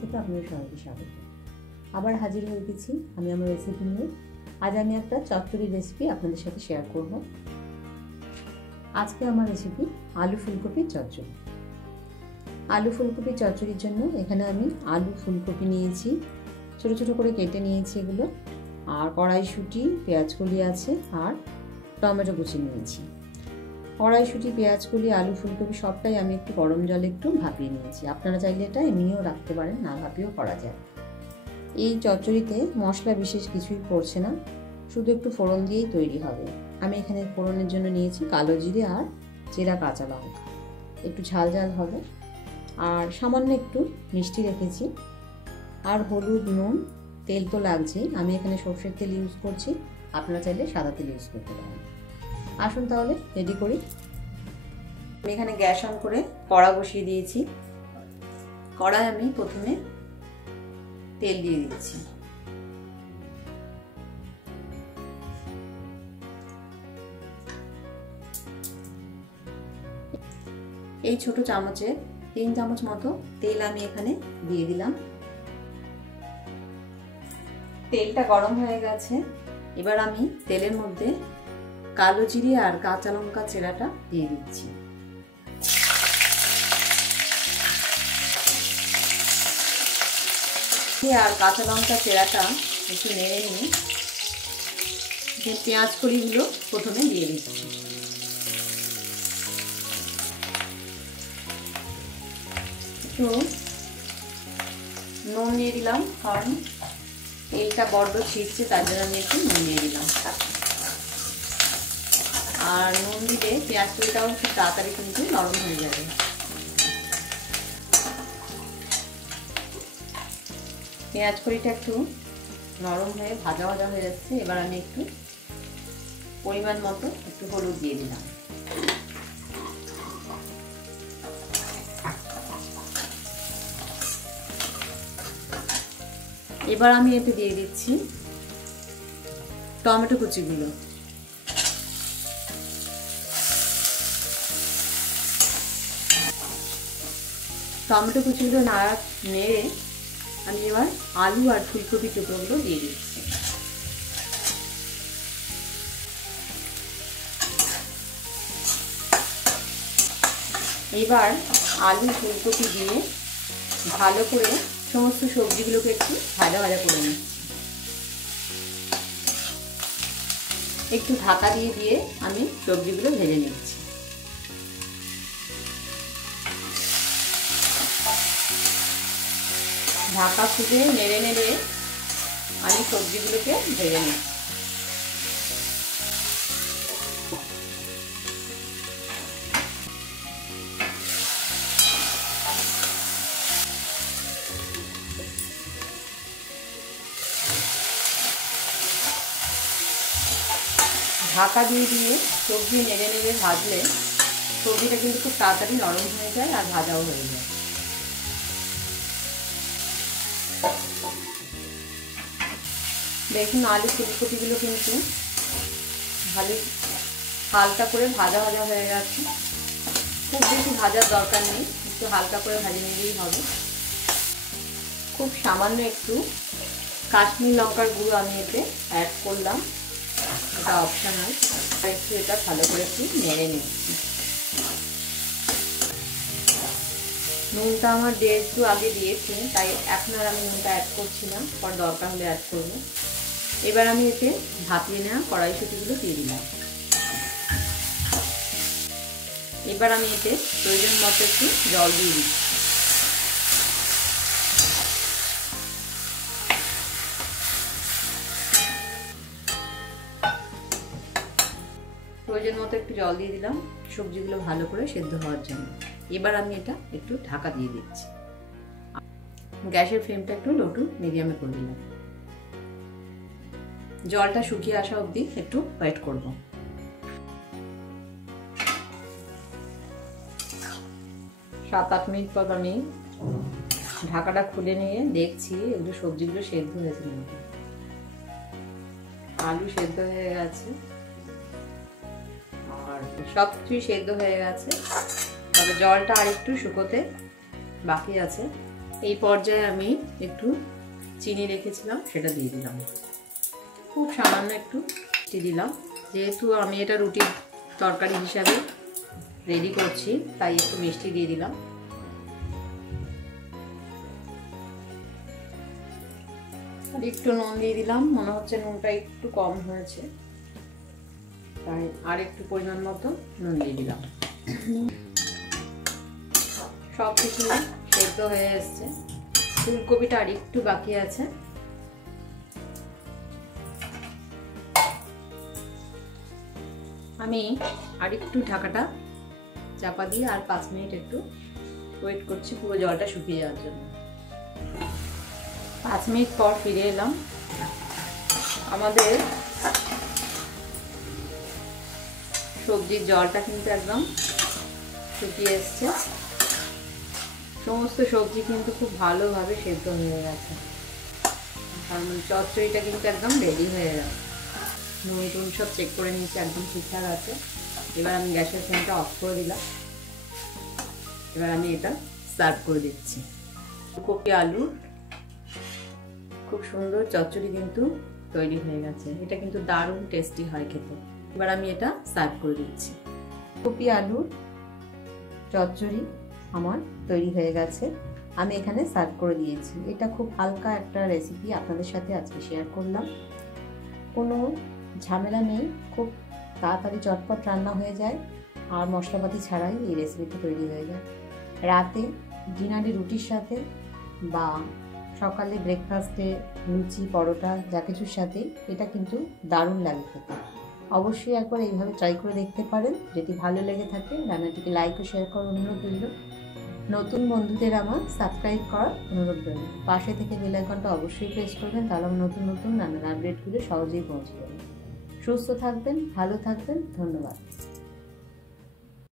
থেকে আপনাদের সবাইকে স্বাগত। আবার হাজির হয়ে গেছি আমি আমার রেসিপি নিয়ে। আজ আমি একটা চচ্চড়ির রেসিপি আপনাদের সাথে শেয়ার করব। আজকে আমার রেসিপি আলু ফুলকপির চচ্চড়ি। আলু ফুলকপির চচ্চড়ির জন্য এখানে আমি আলু ফুলকপি নিয়েছি, ছোট ছোট করে কেটে নিয়েছি এগুলো, আর কড়াইশুঁটি, পেঁয়াজকলি আছে, আর টমেটো কুচি নিয়েছি। কড়াইশুঁটি, পেঁয়াজকলি, আলু ফুলকপি সবটাই আমি একটু গরম জলে একটু ভাপিয়ে নিয়েছি। আপনারা চাইলে এটা এমনিও রাখতে পারেন, না ভাপিয়েও করা যায়। এই চচ্চড়িতে মশলা বিশেষ কিছুই পড়ছে না, শুধু একটু ফোড়ন দিয়েই তৈরি হবে। আমি এখানে ফোড়নের জন্য নিয়েছি কালো জিরে আর চেরা কাঁচা লঙ্কা, একটু ঝাল ঝাল হবে, আর সামান্য একটু মিষ্টি রেখেছি, আর হলুদ, নুন, তেল তো লাগছেই। আমি এখানে সরষের তেল ইউজ করছি, আপনারা চাইলে সাদা তেল ইউজ করতে পারেন। আসুন তাহলে রেডি করি। আমি এখানে গ্যাস অন করে কড়া বসিয়ে দিয়েছি। কড়ায় আমি প্রথমে তেল দিয়ে দিচ্ছি। এই ছোট চামচে 3 চামচ মতো তেল আমি এখানে দিয়ে দিলাম। তেলটা গরম হয়ে গেছে। এবার আমি তেলের মধ্যে কালো জিরে আর কাঁচা লঙ্কা চেরাটা দিয়ে দিচ্ছি। আর কাঁচা লঙ্কা চেরাটা একটু নেড়ে নিয়ে যে পেঁয়াজ কলিগুলো প্রথমে দিয়ে দিচ্ছি। একটু নুন দিয়ে দিলাম, কারণ তেলটা বড্ড ছিটছে, তার জন্য আমি একটু নুন দিয়ে দিলাম। আর নুন দিলে পেঁয়াজ কলিটাও খুব তাড়াতাড়ি কিন্তু নরম হয়ে যাবে। পেঁয়াজ কলিটা একটু নরম হয়ে ভাজা ভাজা হয়ে যাচ্ছে। এবার আমি একটু পরিমাণ মতো একটু হলুদ দিয়ে দিলাম। এবার আমি এতে দিয়ে দিচ্ছি টমেটো কুচিগুলো। টমেটো কুচিগুলো নেড়ে আমি এবার আলু আর ফুলকপি টুকরোগুলো দিয়ে দিচ্ছি। এবার আলু ফুলকপি দিয়ে ভালো করে সমস্ত সবজিগুলোকে একটু ভাজা ভাজা করে নিচ্ছি। একটু ঢাকা দিয়ে আমি সবজিগুলো ভেজে নিচ্ছি। ঢাকা খুলে নেড়ে নেড়ে আমি সবজিগুলোকে ভেজে নিচ্ছি। ঢাকা দিয়ে সবজি নেড়ে নেড়ে ভাজলে সবজিটা কিন্তু খুব তাড়াতাড়ি নরম হয়ে যায় আর ভাজাও হয়ে যায়। দেখুন আলু ফুলকপিগুলো কিন্তু ভালোই হালকা করে ভাজা ভাজা হয়ে গেছে। খুব বেশি ভাজার দরকার নেই, একটু হালকা করে ভেজে নিলেই হবে। খুব সামান্য একটু কাশ্মীরি লঙ্কার গুঁড়ো আমি এতে অ্যাড করলাম, এটা অপশনাল। একটু এটা ভালো করে একটু নেড়ে নিচ্ছি। নুনটা আমার একটু আগে দিয়েছি, তাই এখন আর আমি নুনটা অ্যাড করছি না, পর দরকার হলে অ্যাড করবো। এবার আমি এতে ভাপিয়ে নেওয়া কড়াইশুঁটিগুলো দিয়ে দিলাম। এবার আমি এতে প্রয়োজন মতো একটু জল দিয়ে দিচ্ছি। প্রয়োজন মতো একটু জল দিয়ে দিলাম সবজিগুলো ভালো করে সেদ্ধ হওয়ার জন্য। এবার আমি এটা একটু ঢাকা দিয়ে দিচ্ছি। গ্যাসের ফ্লেমটা একটু লো টু মিডিয়ামে করে দিলাম। জলটা শুকিয়ে আসা অবধি একটু ওয়েট করব। 7-8 মিনিট পর আমি ঢাকাটা খুলে নিয়ে দেখছি একটু সবজিগুলো সেদ্ধ হয়েছে নাকি। আলু সেদ্ধ হয়ে গেছে আর সব কিছুই সেদ্ধ হয়ে গেছে, তবে জলটা আর একটু শুকোতে বাকি আছে। এই পর্যায়ে আমি একটু চিনি রেখেছিলাম সেটা দিয়ে দিলাম, খুব সামান্য একটু মিষ্টি দিলাম। যেহেতু আমি এটা রুটির তরকারি হিসাবে রেডি করছি তাই একটু মিষ্টি দিয়ে দিলাম। আর একটু নুন দিয়ে দিলাম, মনে হচ্ছে নুনটা একটু কম হয়েছে তাই আর একটু পরিমাণ মতো নুন দিয়ে দিলাম। সব কিছু সেদ্ধ হয়ে এসছে, ফুলকপিটা আর একটু বাকি আছে। আমি আর একটু ঢাকাটা চাপা দিয়ে আর 5 মিনিট একটু ওয়েট করছি পুরো জলটা শুকিয়ে যাওয়ার জন্য। 5 মিনিট পর ফিরে এলাম। আমাদের সবজির জলটা কিন্তু একদম শুকিয়ে এসছে, সমস্ত সবজি কিন্তু খুব ভালোভাবে সেদ্ধ হয়ে গেছে, তার মানে চচ্চড়িটা কিন্তু একদম রেডি হয়ে গেছে। নুন টুন সব চেক করে নিয়েছি, একদম ঠিকঠাক আছে। এবার আমি গ্যাসের ফ্লেমটা অফ করে দিলাম। এবার আমি এটা সার্ভ করে দিচ্ছি। ফুলকপি আলুর খুব সুন্দর চচ্চড়ি কিন্তু তৈরি হয়ে গেছে, এটা কিন্তু দারুণ টেস্টি হয় খেতে। এবার আমি এটা সার্ভ করে দিচ্ছি। ফুলকপি আলুর চচ্চড়ি আমার তৈরি হয়ে গেছে, আমি এখানে সার্ভ করে দিয়েছি। এটা খুব হালকা একটা রেসিপি আপনাদের সাথে আজকে শেয়ার করলাম। কোনো ঝামেলা নেই, খুব তাড়াতাড়ি চটপট রান্না হয়ে যায় আর মশলাপাতি ছাড়াই এই রেসিপিটা তৈরি হয়ে যায়। রাতে ডিনারে রুটির সাথে বা সকালে ব্রেকফাস্টে লুচি পরোটা যা কিছুর সাথেই এটা কিন্তু দারুণ লাগে খেতে। অবশ্যই একবার এইভাবে ট্রাই করে দেখতে পারেন। যদি ভালো লেগে থাকে রান্নাটিকে লাইক ও শেয়ার করার অনুরোধ রইল। নতুন বন্ধুদের আমার সাবস্ক্রাইব করার অনুরোধ রইল। পাশে থেকে বেল আইকনটা অবশ্যই প্রেস করবেন, তাহলে আমি নতুন নতুন রান্নার আপডেটগুলো সহজেই পৌঁছে যাবে। সুস্থ থাকবেন, ভালো থাকবেন, ধন্যবাদ।